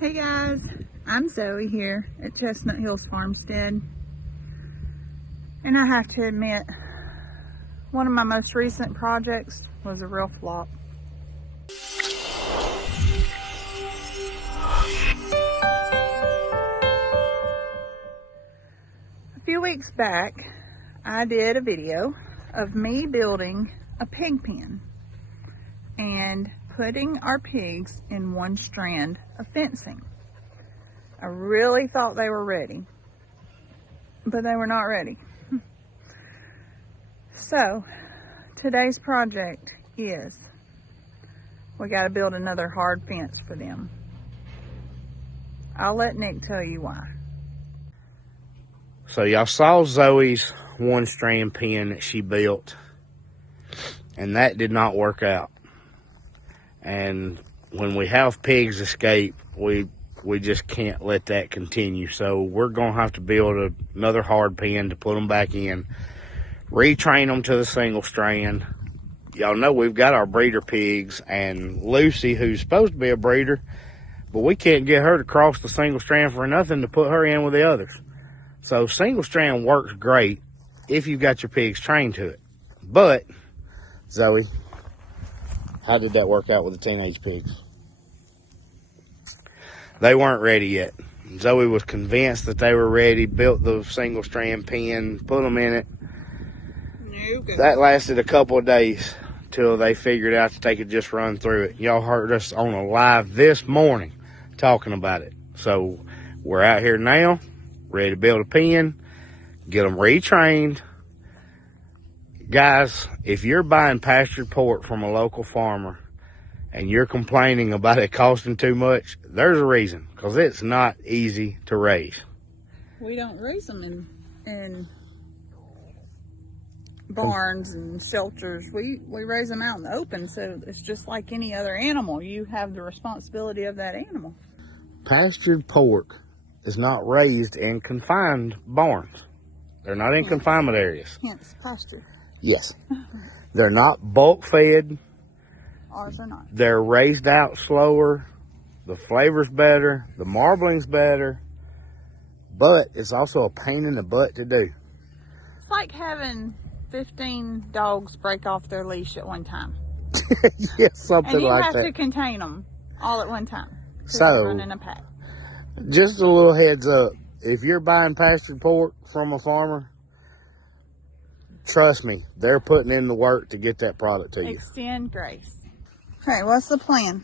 Hey guys, I'm Zoe here at Chestnut Hills Farmstead, and I have to admit, one of my most recent projects was a real flop. A few weeks back, I did a video of me building a pig pen and putting our pigs in one strand of fencing. I really thought they were ready, but they were not ready. So today's project is we got to build another hard fence for them. I'll let Nick tell you why. So y'all saw Zoe's one strand pen that she built, and that did not work out. And when we have pigs escape, we just can't let that continue. So we're going to have to build another hard pen to put them back in, retrain them to the single strand. Y'all know we've got our breeder pigs, and Lucy, who's supposed to be a breeder, but we can't get her to cross the single strand for nothing to put her in with the others. So single strand works great if you've got your pigs trained to it. But, Zoe, how did that work out with the teenage pigs? They weren't ready yet. Zoe was convinced that they were ready, built the single strand pen, put them in it. That lasted a couple of days till they figured out that they could just run through it. Y'all heard us on a live this morning talking about it. So we're out here now, ready to build a pen, get them retrained. Guys, if you're buying pastured pork from a local farmer and you're complaining about it costing too much, there's a reason, because it's not easy to raise. We don't raise them in barns and shelters. We raise them out in the open, so it's just like any other animal. You have the responsibility of that animal. Pastured pork is not raised in confined barns. They're not in confinement areas. Hence pasture. Yes. They're not bulk fed. Ours are not. They're raised out slower. The flavor's better. The marbling's better. But it's also a pain in the butt to do. It's like having 15 dogs break off their leash at one time. Yeah, something like that. And you have to contain them all at one time. So, running a pack. Just a little heads up. If you're buying pastured pork from a farmer, trust me, they're putting in the work to get that product to you. Extend grace. Okay, what's the plan?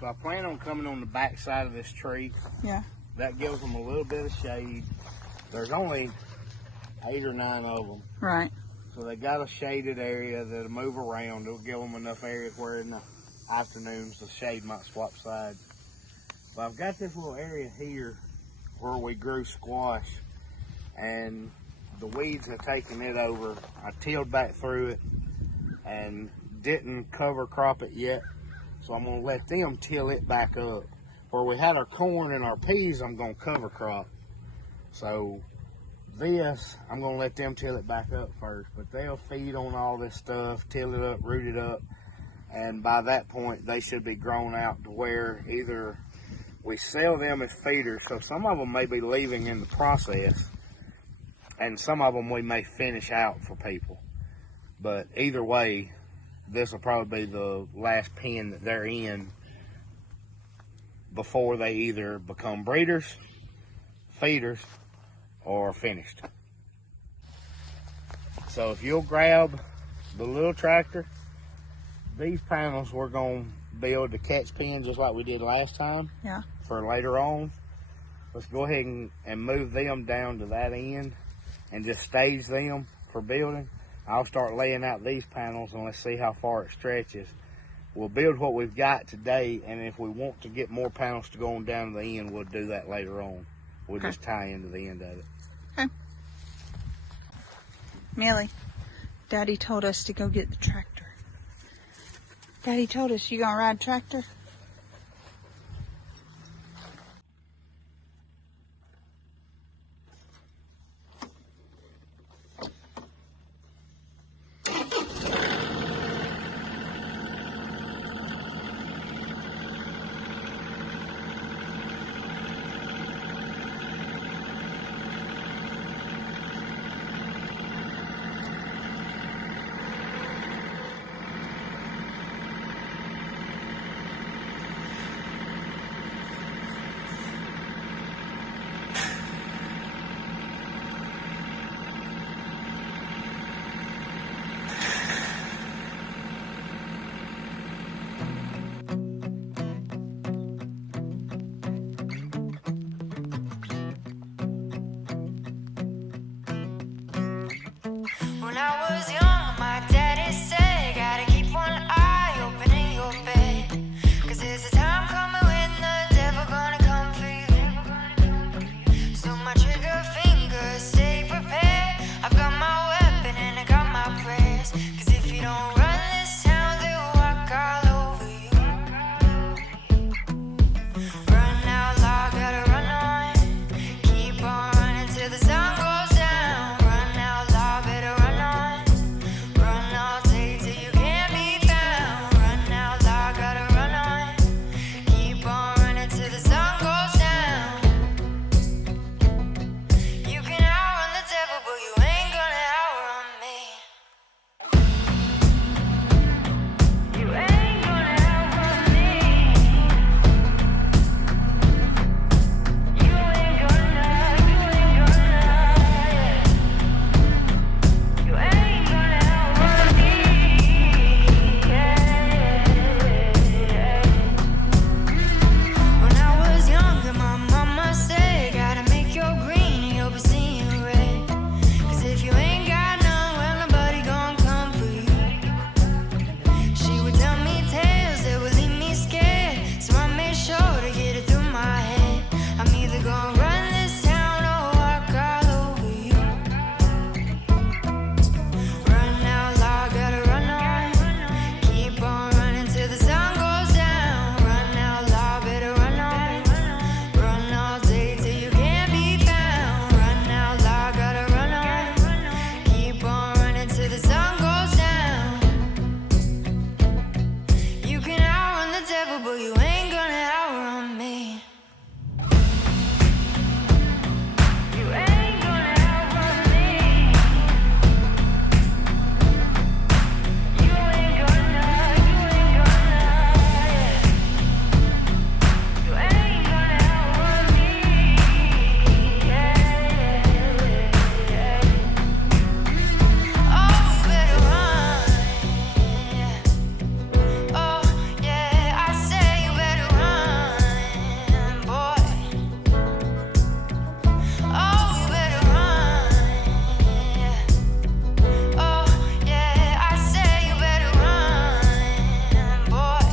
So I plan on coming on the back side of this tree. Yeah. That gives them a little bit of shade. There's only 8 or 9 of them. Right. So they got a shaded area that'll move around. It'll give them enough area where in the afternoons the shade might swap sides. But I've got this little area here where we grew squash, and the weeds have taken it over. I tilled back through it and didn't cover crop it yet, so I'm going to let them till it back up. Where we had our corn and our peas, I'm going to cover crop. So this, I'm going to let them till it back up first, but they'll feed on all this stuff, till it up, root it up, and by that point they should be grown out to where either we sell them as feeders, so some of them may be leaving in the process, and some of them we may finish out for people. But either way, this will probably be the last pen that they're in before they either become breeders, feeders, or finished. So if you'll grab the little tractor, these panels we're going to build the catch pen just like we did last time. Yeah. For later on. Let's go ahead and move them down to that end and just stage them for building. I'll start laying out these panels and let's see how far it stretches. We'll build what we've got today, and if we want to get more panels to go on down to the end, we'll do that later on. We'll just tie into the end of it. Okay. Millie, Daddy told us to go get the tractor. Daddy told us you gonna ride tractor? but you ain't gonna outrun me. You ain't gonna outrun me. You ain't gonna, yeah. You ain't gonna outrun me. Yeah. Oh, you better run. Oh, yeah, I say you better run, boy. Oh, you better run. Oh, yeah, I say you better run, boy.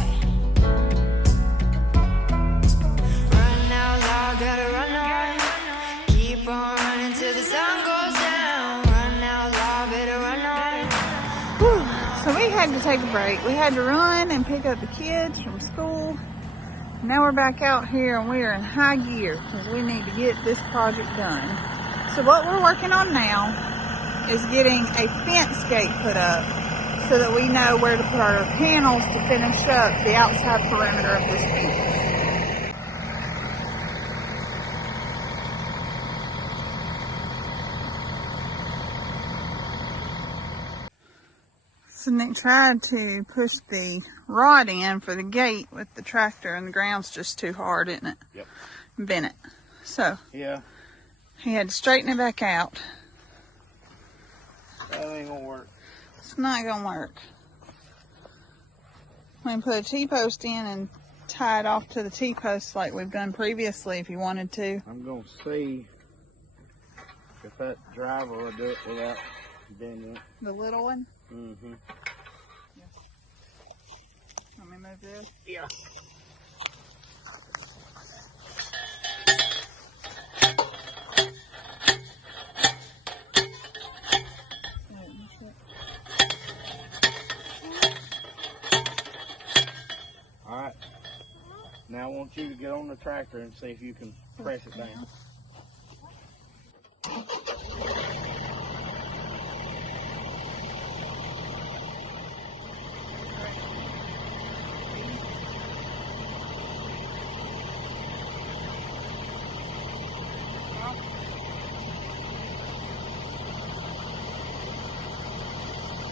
Run now, loud, gotta run on. Keep on running till the sun goes down. Run now, loud, better run on. Whew. So we had to take a break. We had to run and pick up the kids from school. Now we're back out here and we are in high gear because we need to get this project done. So what we're working on now is getting a fence gate put up so that we know where to put our panels to finish up the outside perimeter of this fence. So Nick tried to push the rod in for the gate with the tractor and the ground's just too hard, isn't it? Yep. Bent it. So Yeah, he had to straighten it back out. that ain't gonna work. It's not gonna work. We can put a T-post in and tie it off to the T-post like we've done previously if you wanted to. I'm gonna see if that driver will do it without bending it. The little one? Mm-hmm. Yes. Let me move this. Yeah. All right. Now I want you to get on the tractor and see if you can press it down.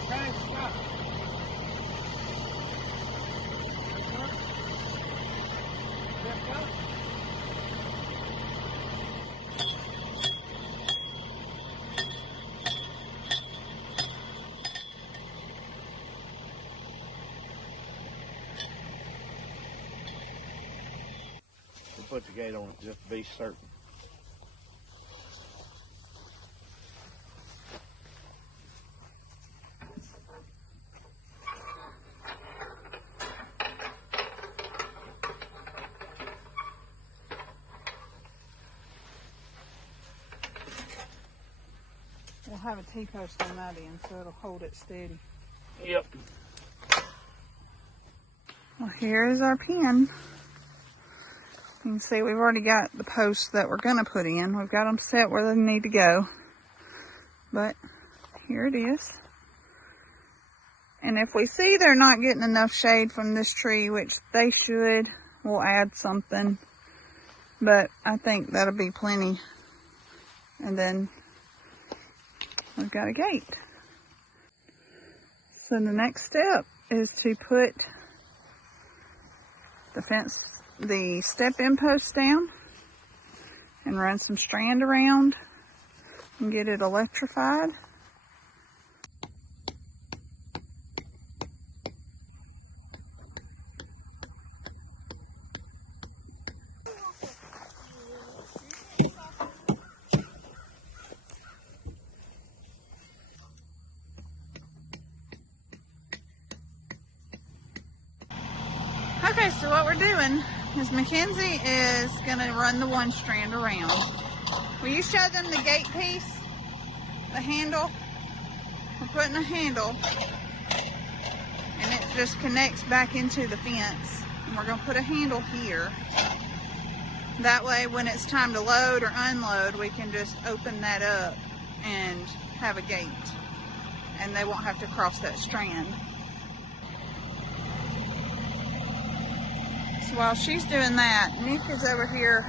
Okay, stop. We'll put the gate on it just to be certain. We'll have a T-post on that end so it'll hold it steady. Yep. Well, here is our pin. You can see we've already got the posts that we're going to put in. We've got them set where they need to go. But here it is. And if we see they're not getting enough shade from this tree, which they should, we'll add something. But I think that'll be plenty. And then we've got a gate. So the next step is to put the step-in post down and run some strand around and get it electrified. Okay, so what we're doing is Mackenzie is going to run the one strand around. Will you show them the gate piece? The handle? We're putting a handle and it just connects back into the fence. And we're going to put a handle here. That way when it's time to load or unload, we can just open that up and have a gate. And they won't have to cross that strand. So while she's doing that, Nick is over here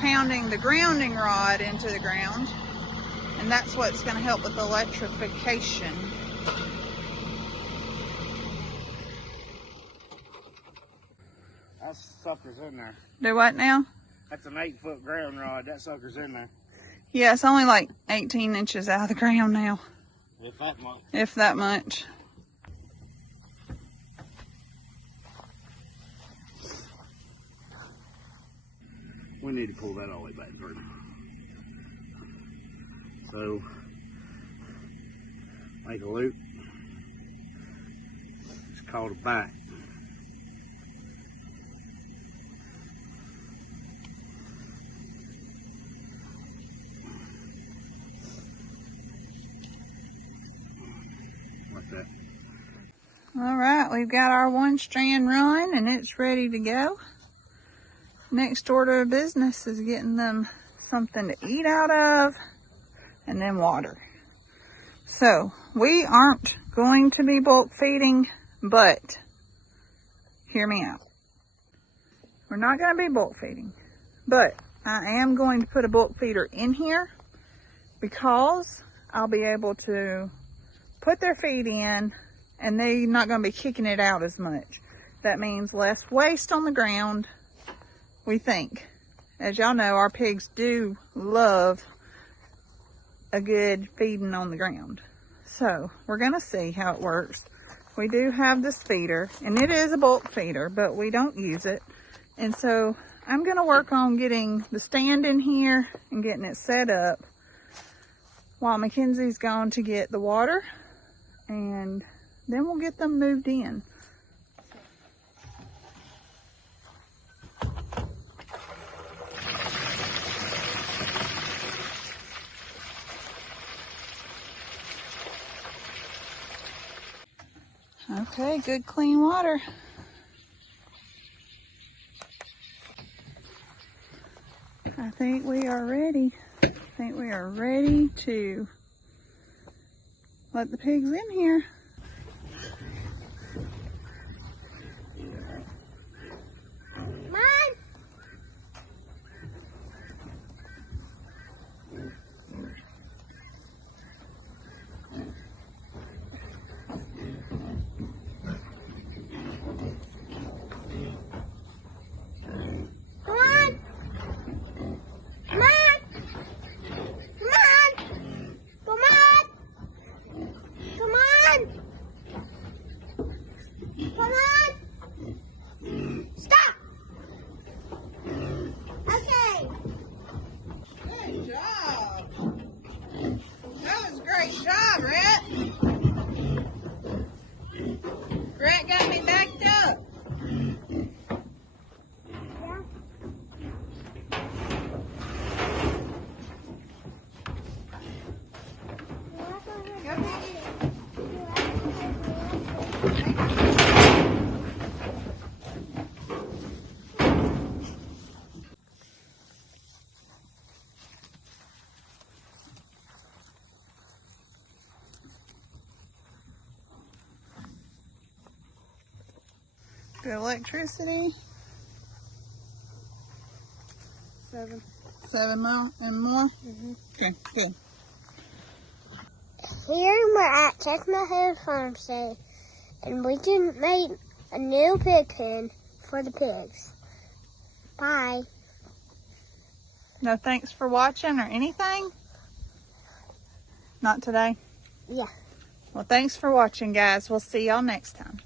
pounding the grounding rod into the ground. And that's what's going to help with electrification. That sucker's in there. Do what now? That's an 8-foot ground rod. That sucker's in there. Yeah, it's only like 18 inches out of the ground now. If that much. If that much. We need to pull that all the way back through. So, make a loop. It's called a back. Like that. All right, we've got our one strand run and it's ready to go. Next order of business is getting them something to eat out of and then water. So we aren't going to be bulk feeding, but hear me out. We're not going to be bulk feeding, but I am going to put a bulk feeder in here because I'll be able to put their feed in and they're not going to be kicking it out as much. That means less waste on the ground, we think. As y'all know, our pigs do love a good feeding on the ground. So we're going to see how it works. We do have this feeder and it is a bulk feeder, but we don't use it. And so I'm going to work on getting the stand in here and getting it set up while Mackenzie's gone to get the water, and then we'll get them moved in. Okay, good clean water. I think we are ready. I think we are ready to let the pigs in here. Good electricity. 7 more and more? Okay, good. Here we're at Chestnut Farmstead, and we just made a new pig pen for the pigs. Bye. No thanks for watching or anything? Not today? Yeah. Well, thanks for watching, guys. We'll see y'all next time.